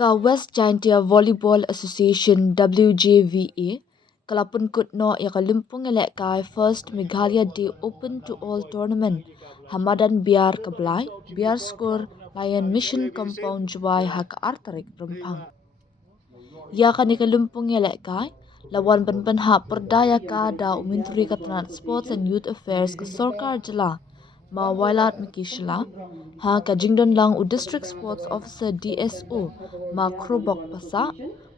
Ka West Giantia Volleyball Association WJVA kalapun kutno ya kalumpung elek kai first Meghalaya Day open to all tournament Hamadan biar keblai biar skor Lion Mission Compound Juwai hak artarik rempang. Ya kan kalumpung elek kai lawan penpen hak perdaya ka da umintri katanat sports and youth affairs ke Sorkar Jela ma wailat mikishla ha ka jingdon lang u district sports officer DSO ma krobok pasa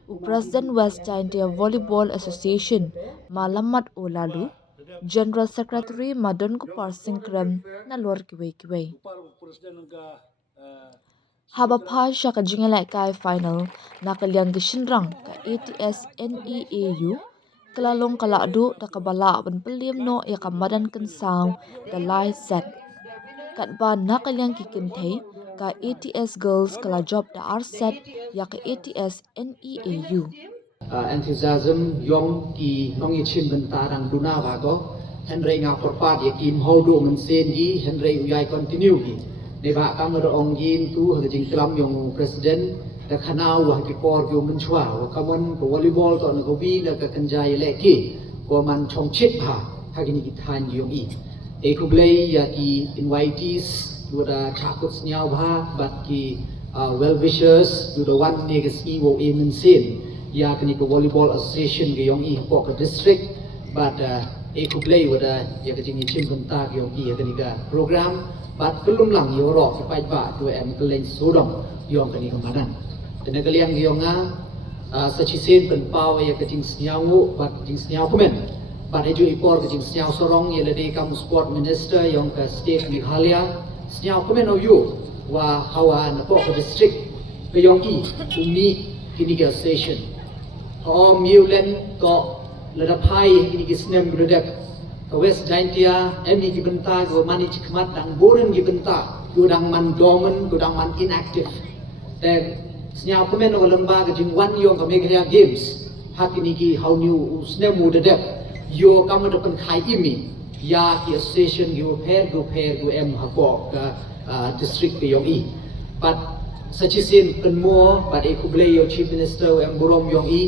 u president West Giantia Volleyball Association ma lamat o lalu general secretary madon kupar singkrem na lor kiwe haba pasha ka jingelek kai final na kaliang gishinrang ka ATS NEAU kelalong kaladu da kabala ban pelim no ya kamadan kensang da lai set kat ba na kaliang kikintay ka ATS girls kala job da arset ya ka ATS NEAU enthusiasm yong ki nong ichin bentarang duna bago henry nga porpat ya kim holdo men sen gi henry uyai continue gi deba kamar ong yin tu ha jing klam yong president da khanau wa ki por yo men chwa wa kaman ko volleyball to na ko bi la ka kanjai le ki ko man chong chit pha ha gi ni ki than yong i e ku blai ya ki invitees du da chakut nyau bha bat ki well wishers du da one ne ki wo e men sen ya kini ko volleyball association ge yong i ko ka district but e ku play wada ya ka jingi chim kunta ge yong i ya kini ka program but belum lang yo ro ki pai ba tu em kelen sodong yong kini ka madan tene kaliang ge yong sachi sen pen pau ya ka jing snyau but jing snyau komen but eju ipor ka jing snyau sorong ya le de kam sport minister yong ka state Meghalaya snyau komen o you wa hawa na po ka district ge yong i umi kini ka association miulen ko ladapai ini kisnem berdek ke West Giantia emi gibenta go mani chikmat dang boren gibenta gudang man dormant gudang man inactive dan senya pemen o lamba ke jingwan yo ke Meghalaya games hak ini ki how new snem berdek yo kamu depan khai imi ya ki association go pair go em hako ke district ke yong i but sachisin penmo but ekuble yo chief minister em borom yong i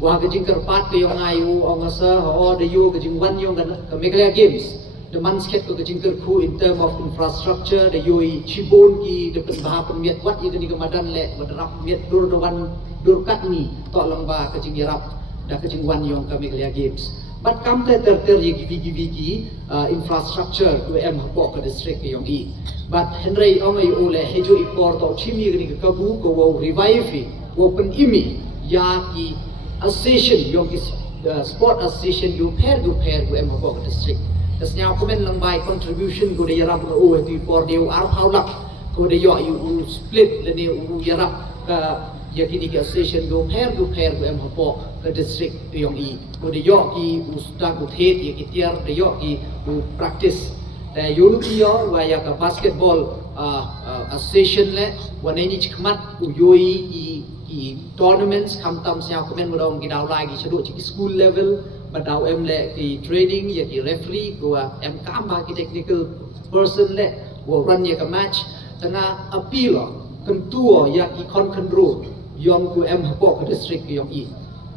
wa ka jing karpat ke yong ayu ong asa ho de yu ka jing wan yong ka Meghalaya games the man sket ko ka jing ku in term of infrastructure de yu chibon ki de pen bah pen miet wat ni ka madan le madrap miet dur do wan dur kat ni to lamba ka jing yarap da ka jing wan yong ka Meghalaya games but kam te ter ye gi infrastructure to em hapo ka district ke yong i but henry ong ayu le hejo ipor to chimi ni ka bu ko wo revive wo pen imi ya ki association yung sport association yung pair go em ko district tas nya komen lang by contribution go de yarap o ti por de ar haulak ko de yo you split le ne u yarap ka yakini ka association go pair go em ko district yung i ko de yo ki u sta go the ye ki tiar de yo ki u practice da yo ki yo wa ya ka basketball association le wa ne ni chkmat u yoi i tournaments kam tam sia komen modong ki daw lagi sedo ki school level badaw em le ki training ya ki referee ko em kam ba ki technical person le wo run ya ka match tanga appeal kentua ya ki control yom ku em hapo ka district yom i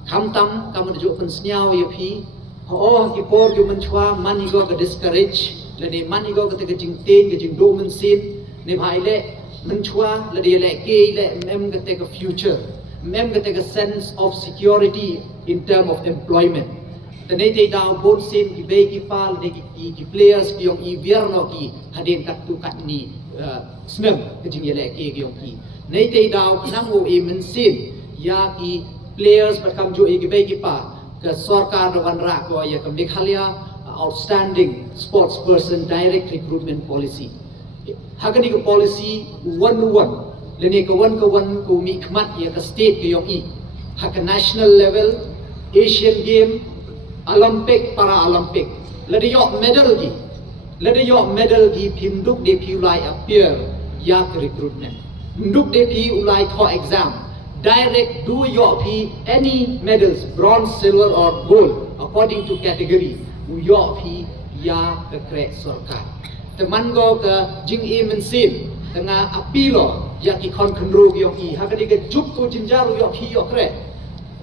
kam tam kam de jo pen snyau ya phi ho ki por ju man chwa mani go ka discourage le ni mani go ka te ka jing ten ka jing do man sin ne bhai le man chua la de le ke le mem ga take a future mem ga take a sense of security in term of employment the ne te down bon sin ki be ki pal de ki players ki yong i vierno ki haden kat tu kat ni snem ke jing le ke yong ki ne te down nang o e men sin ya ki players but kam jo e ki be ki pa ka sarkar wan ra ko ya ka Meghalaya outstanding sports person direct recruitment policy hagani ko policy 1-1 lene ko 1 ko mi khmat ya ka state ke yong i hak national level Asian game Olympic para Olympic lade yo medal gi phimduk de phi lai appear ya recruitment nduk de phi ulai tho exam direct do yo phi any medals bronze silver or gold according to category yo phi ya ka kre sarkar teman go ka jing e men sin tengah apilo ya ki kon khnro gyong I hakani ke jup ko jinjaru yo khi yo kre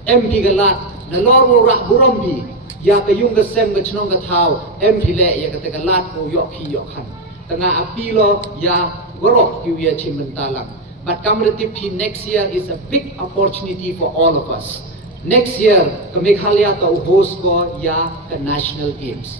MP galat na lor ra burombi ya ka yung ga sem ga chnong ga thau MP le ya ka te galat ko yo khi yo khan tengah apilo ya gorok yu ya chimbentalang. But cumulative next year is a big opportunity for all of us. Next year, Meghalaya to host ko ya ka national games.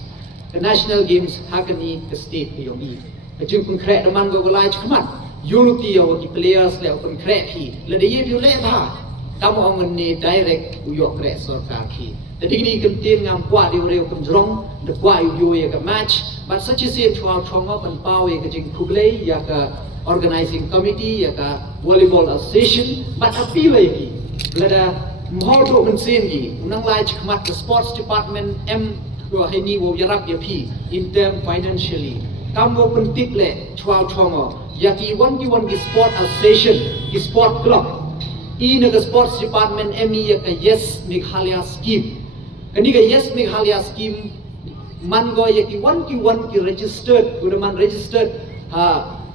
The national games hakani ka state ko yung I. Kajung kung kre naman go galay chkaman. Unity yo ki players le kung kre ki. Le de ye le ba. Tamo ang ni direct uyo kre sarkar ki. The digni kan tin ngam kwa di reu kan drong the kwa yu ye ka match. But such as it chwa chongo pan pau ye ka jing kublay ya ka organizing committee ya ka volleyball association. But appeal ki. Le da mhodo man sen gi. Unang lai chkamat the sports department ko heni wo yarap ya phi in term financially kambo pentip le chwa chongo yaki one ki sport association ki sport club in the sports department me ya ka yes Meghalaya scheme kani ka yes Meghalaya scheme man go yaki one ki registered gudaman registered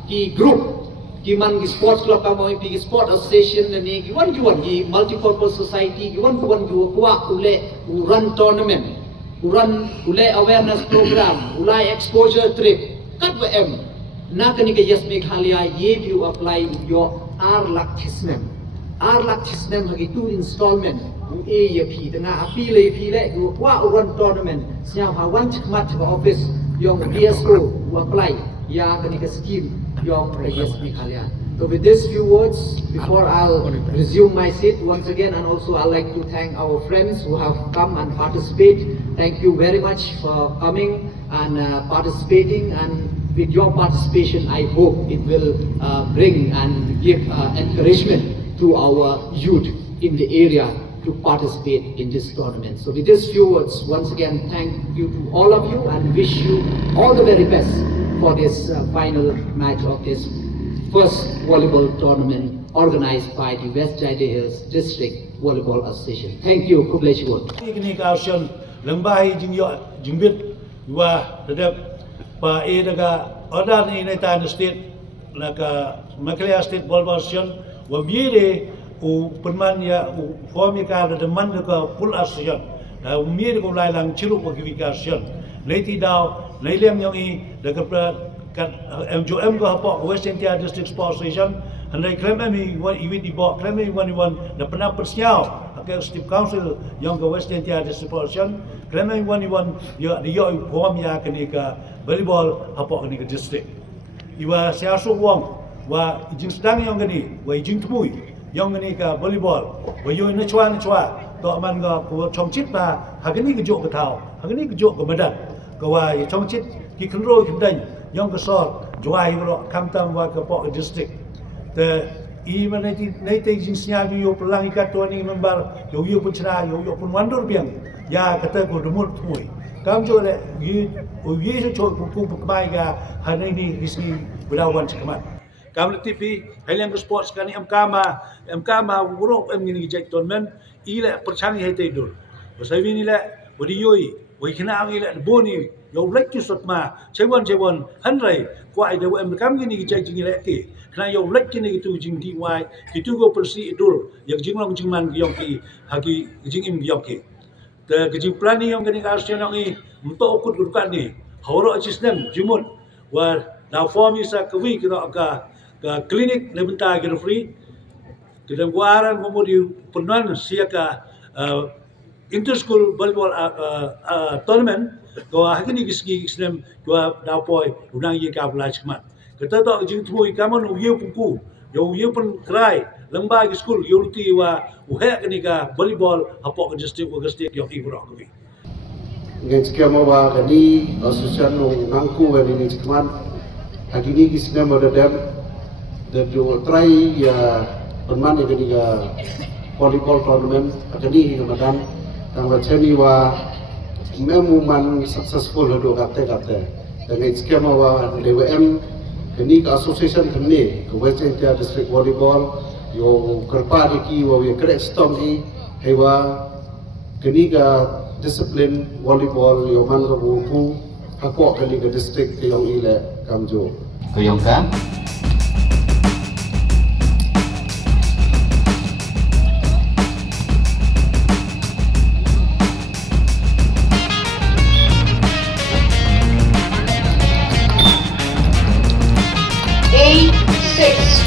ki group ki man ki sports club ka mo ki sport association ni ki one ki multi-purpose society ki one ki kwa ule run tournament run ulai awareness program, ulai exposure trip, kat WM. Nak ni ke yes Meghalaya ye view apply your R-Lak Tisnem. R-Lak Tisnem hagi 2 installment. A ye pi tengah api le wa run tournament. Siap hawan cekmat ke office yang DSO apply ya kani ke scheme yang yes Meghalaya. So with these few words, before I'll resume my seat once again, and also I'd like to thank our friends who have come and participate. Thank you very much for coming and participating, and with your participation, I hope it will bring and give encouragement to our youth in the area to participate in this tournament. So with these few words, once again, thank you to all of you and wish you all the very best for this final match of this first volleyball tournament organized by the WJVA District Volleyball Association. Thank you. Ini kausian lembahi jingbit wa dadap pa daga order ni tan state laka Meghalaya State Volleyball Association wa miere u penman ya u form ka da man ka full association da miere ko lai lang chiru ko association leti daw lailem yong I daga kat MJM ko hapo West India District Sports Association handai claim mi event di bawah claim mi one da pernah persiau ke Steve Council yang ke West India District Sports Association claim mi one ya di yo form ya kini ka volleyball hapo kini ke district iwa siasu wong wa jing sedang yang kini wa jing tmui yang kini ka volleyball wa yo na chwa to man ga ko chongchit ba hagini ke jok ke thau hagini ke jok ke medan ko wa chongchit ki khnro khindai yang kesor juai kalau kamtam wa ke pok district the I nanti jinsnya yo pelang ikat tuan ni member yo pun cerah yo pun wandur biang ya kata ko demut thui kam jo le yi so choi ku mai ga hanai ni risni berawan cekamat kam le TV haliang ke sports kan am kama urok am ni jek tournament I le perchangi hai tidur pasal ni le bodi yoi wei kena ngi le boni yo lek tu sot ma chewon hanrai ko ai de em kam ni jek jing le ti kena yo lek ni gitu jing di wai itu go persi idul yang jing long jing man yong ki hagi jing im yong ki the jing plan ni yong ni ka action ngi mto okut gukan ni horo system jimut wa na form isa kwi ka klinik le benta ke free kedang guaran komodi penuan siaka inter-school volleyball tournament ko hagini giski islam ko dapoi unang ye ka bla chmat kata to jing thui kamon uye pungku yo uye pun krai lamba gi school yo ti wa uhe kani ka volleyball hapo ka district wa state yo ki bro ko Ngeske mawa kani asosian nangku ni chman hagini gisna modadam the try ya perman kani ka volleyball tournament kani Ramadan tang wachani wa memuman successful hodo kate dengan skema wa DWM kini ka association kini ke West India District Volleyball yo kerpa diki wa we correct storm ni hewa kini ka discipline volleyball yo man ka buku hakok kini ka district ke yong ile kamjo ko yong ka 6.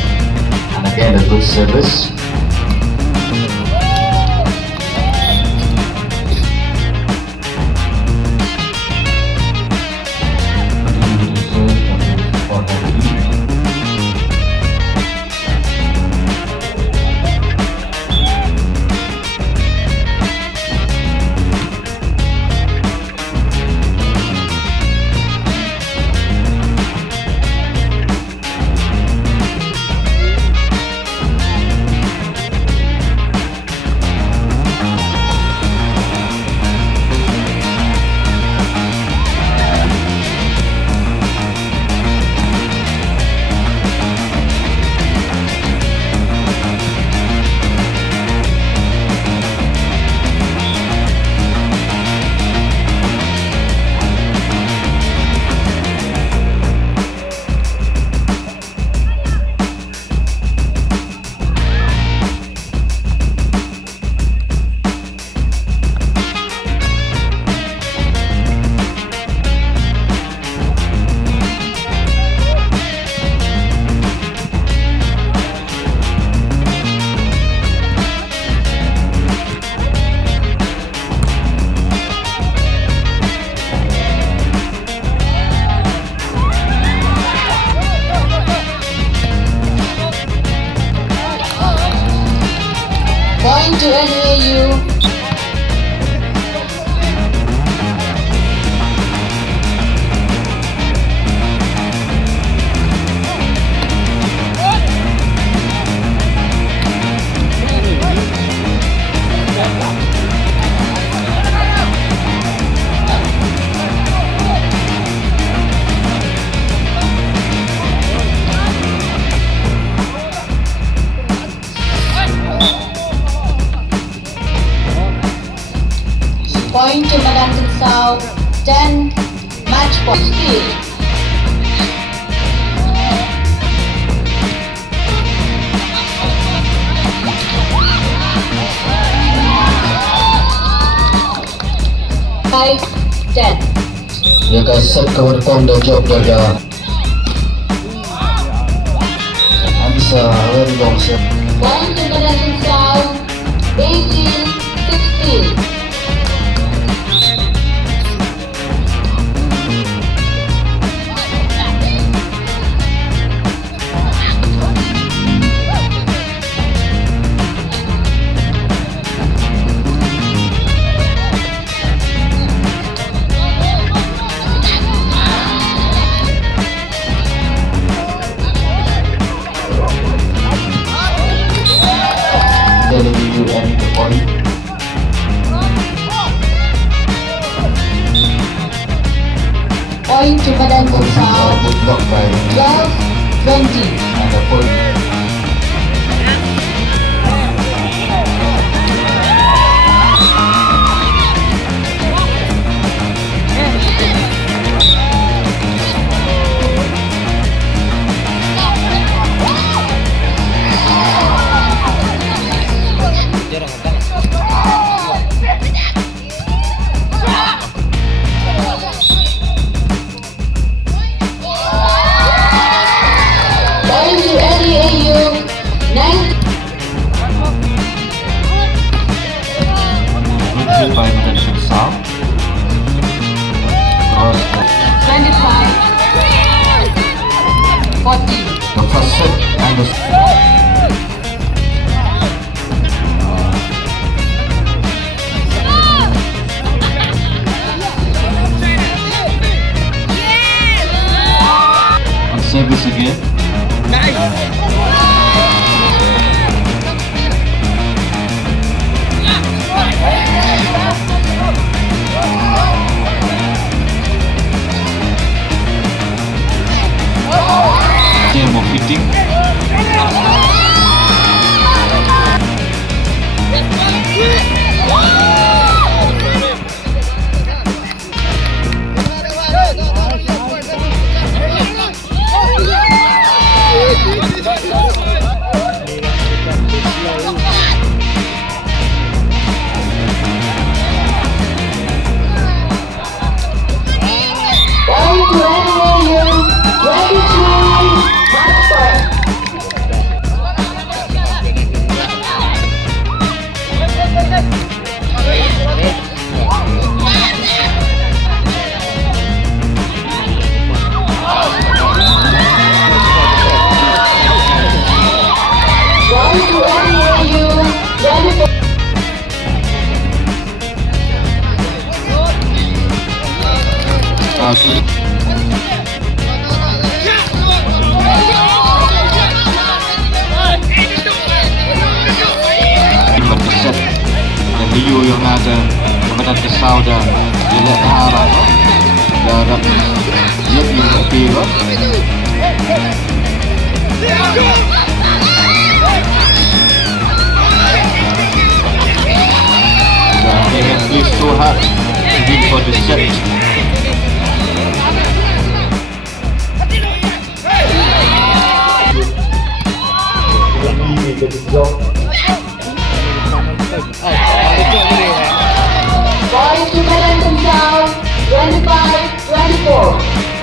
And again a good service. Point to NEAU. Point to Melanton South. 10. Match point. 15. Five, 10. Jaga set keberkong dan job jaga. Bisa long set. Point to Melanton South. 18, 16. NEAU and the point. Point to Melanton South. Good luck by 12, 20. and the point. Point to NEAU. 9. Good by Melanton South. Cross 25, 40. the first set and the on service again. Game of hitting. Point to NEAU. 22. Match point. Syllad. Berkeset dan NEAU yang ada kepada kesau dan dia harap darab dia pilih pilih dan dengan please so hard win for the set. Boys to Medal Down 25-24.